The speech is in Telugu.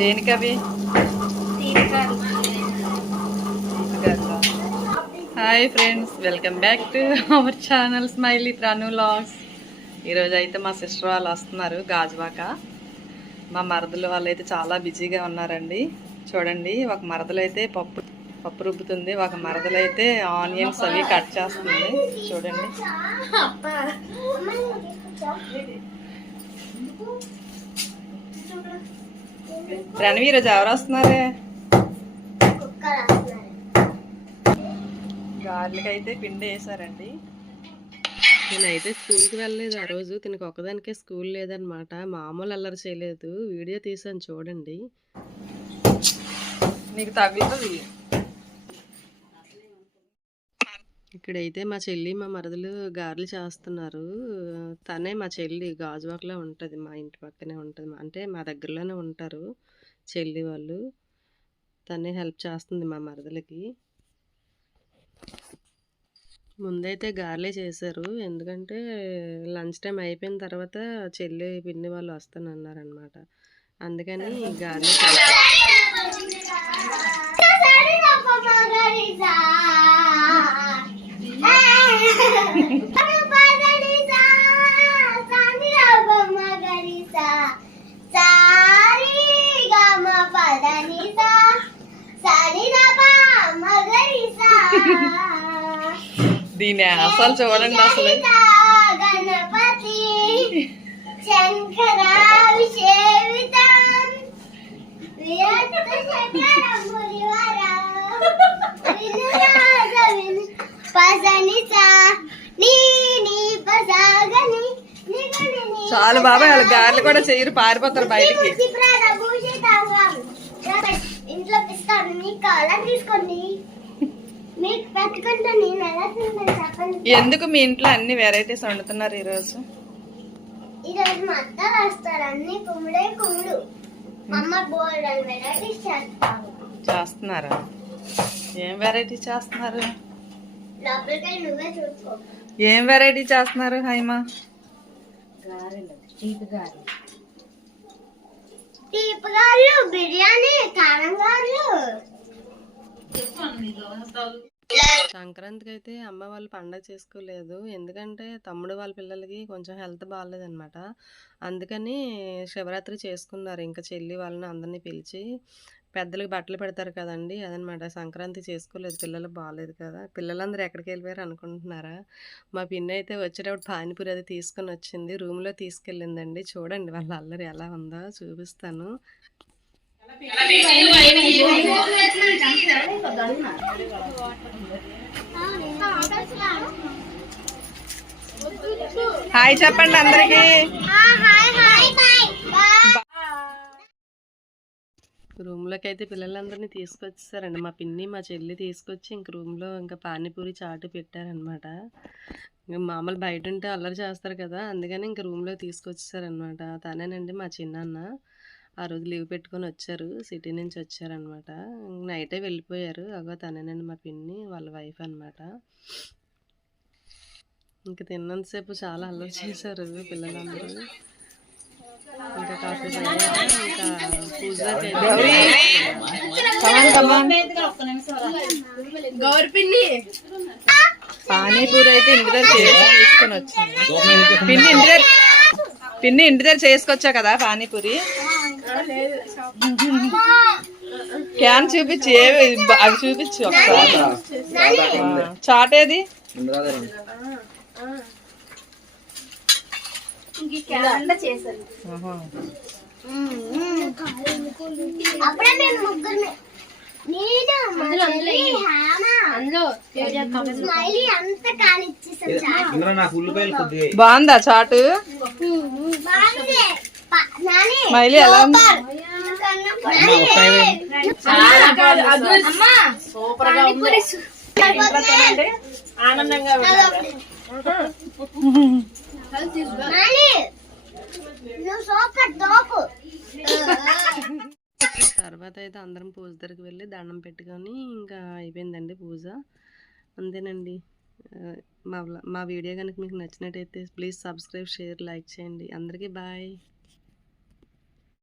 దేనికి అవి? Hi friends, welcome back to our channel smiley Pranu vlogs. ఈరోజు అయితే మా సిస్టర్ వాళ్ళు వస్తున్నారు గాజువాక. మా మరదలు వాళ్ళు అయితే చాలా బిజీగా ఉన్నారండి. చూడండి, ఒక మరదలు అయితే పప్పు రుబ్బుతుంది, ఒక మరదలు అయితే ఆనియన్స్ అవి కట్ చేస్తుంది. చూడండి, రణవి ఈరోజు ఎవరు వస్తున్నారే? గార్లకి అయితే పిండి వేసారండి. నేనైతే స్కూల్కి వెళ్ళలేదు ఆ రోజు. తినకు ఒక్కదానికే స్కూల్ లేదనమాట. మామూలు అల్లరి చేయలేదు. వీడియో తీసాను చూడండి. నీకు తగులుతుంది. ఇక్కడైతే మా చెల్లి మా మరదలు గారెలు చేస్తున్నారు. తనే మా చెల్లి గాజువాకలో ఉంటుంది, మా ఇంటి పక్కనే ఉంటుంది, అంటే మా దగ్గరలోనే ఉంటారు చెల్లి వాళ్ళు. తనే హెల్ప్ చేస్తుంది మా మరదలకి. ముందైతే గారెలే చేశారు, ఎందుకంటే లంచ్ టైం అయిపోయిన తర్వాత చెల్లి పిన్ని వాళ్ళు వస్తానన్నారనమాట. అందుకని గారెలే దీని అసలు చూడండి. అసలు గణపతి చాలు బాబాయ్, వాళ్ళ గారెలు కూడా చేయరు, పారిపోతారు బయటికి. ఇంట్లో ఇస్తాను, మీకు కావాలా తీసుకోండి. ఎందుకు మీ ఇంట్లో అన్ని వెరైటీస్ వండుతున్నారు ఈరోజు? ఈరోజు మా అత్త రాస్తారు అన్ని కుమ్ముడే కుమ్ముడు. అమ్మ బోల్డ్ వెరైటీస్ చేస్తున్నారా? ఏం వెరైటీ చేస్తున్నారు? నువ్వే చూసుకో. ఏం వెరైటీ చేస్తున్నారు హైమా? తీపి గారెలు, బిర్యానీ, కారం గారెలు. సంక్రాంతికి అయితే అమ్మ వాళ్ళు పండగ చేసుకోలేదు, ఎందుకంటే తమ్ముడు వాళ్ళ పిల్లలకి కొంచెం హెల్త్ బాగాలేదనమాట. అందుకని శివరాత్రి చేసుకున్నారు. ఇంకా చెల్లి వాళ్ళని అందరినీ పిలిచి పెద్దలకు బట్టలు పెడతారు కదండి, అదనమాట. సంక్రాంతి చేసుకోలేదు, పిల్లలకు బాగాలేదు కదా. పిల్లలందరూ ఎక్కడికి వెళ్ళిపోయారు అనుకుంటున్నారా? మా పిన్ని అయితే వచ్చేటప్పుడు పానీపూరి అది తీసుకొని వచ్చింది, రూమ్లో తీసుకెళ్ళిందండి. చూడండి వాళ్ళ అల్లరి ఎలా ఉందో చూపిస్తాను. హాయ్ చెప్పండి అందరికి. రూమ్లోకి అయితే పిల్లలందరినీ తీసుకొచ్చేసారండి. మా పిన్ని మా చెల్లి తీసుకొచ్చి ఇంక రూమ్లో ఇంకా పానీపూరి చాటు పెట్టారనమాట. మామూలు బయట ఉంటే అల్లరి చేస్తారు కదా, అందుకని ఇంక రూమ్లో తీసుకొచ్చేసారనమాట. తనేనండి మా చిన్నాన్న. ఆ రోజు లీవ్ పెట్టుకొని వచ్చారు, సిటీ నుంచి వచ్చారనమాట. నైటే వెళ్ళిపోయారు. అగో తనేనండి మా పిన్ని, వాళ్ళ వైఫ్ అనమాట. ఇంక తిన్నంతసేపు చాలా అల్లరి చేశారు పిల్లలందరూ. ఇంకా కాసేపు అయ్యాక ఇంకా పూజలకి పానీపూరి అయితే ఇంటి దగ్గర తీసుకొని వచ్చింది. పిన్ని ఇంటి దగ్గర చేసుకొచ్చా కదా పానీపూరి. క్యాన్ చూపించి అవి చూపించు ఒకసారి. చాట్ ఏది? బాగుందా చాటు? స్మైలీ ఎలా ఉంది? ఆనందంగా తర్వాత అయితే అందరం పూజ దగ్గరికి వెళ్ళి దండం పెట్టుకొని ఇంకా అయిపోయిందండి పూజ. అంతేనండి. మా వీడియో కనుక మీకు నచ్చినట్టయితే ప్లీజ్ సబ్స్క్రైబ్, షేర్, లైక్ చేయండి. అందరికీ బాయ్.